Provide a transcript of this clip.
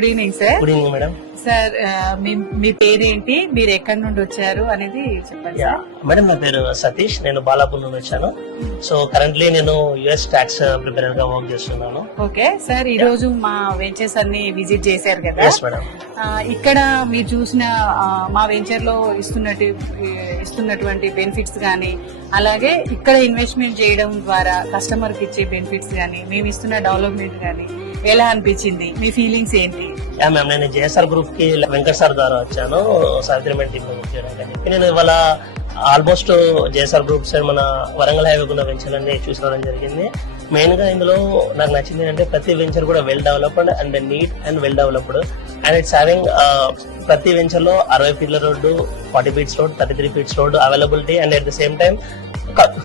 Good evening sir. Good evening madam. Sir మీ పేరేంటి, మీరు ఎక్కడి నుండి వచ్చారు అనేది చెప్పండి సార్. మేడం నా పేరు సతీష్, నేను బాలాపూర్ నుండి వచ్చాను. సో కరెంట్లీ నేను యుఎస్ ట్యాక్స్ ప్రిపేరర్ గా వర్క్ చేస్తున్నాను. ఓకే సార్, ఈ రోజు మా వెంచర్స్ అన్ని విజిట్ చేశారు కదా. Yes madam. ఇక్కడ మీరు చూసిన మా వెంచర్ లో ఇస్తున్నటువంటి బెనిఫిట్స్ గానీ, అలాగే ఇక్కడ ఇన్వెస్ట్మెంట్ చేయడం ద్వారా కస్టమర్ కి ఇచ్చే బెనిఫిట్స్ గానీ, మేము ఇస్తున్న డెవలప్మెంట్ గానీ ఎలా అనిపించింది, మీ ఫీలింగ్స్ ఏంటి? మ్యామ్, నేను జేఎస్ఆర్ గ్రూప్ కి వెంకట్ సార్ ద్వారా వచ్చాను సావిత్రి మెంట్ చేయడానికి. నేను ఇవాళ ఆల్మోస్ట్ జేఎస్ఆర్ గ్రూప్ సైడ్ మన వరంగల్ హైవే ఉన్న వెంచర్ అన్ని చూసుకోవడం జరిగింది. మెయిన్ గా ఇందులో నాకు నచ్చింది అంటే ప్రతి వెంచర్ కూడా well developed and neat and well developed and it's having ప్రతి వెంచర్ లో 60 ఫీట్ల road, 40 feets road, 33 feets road availability and at the same time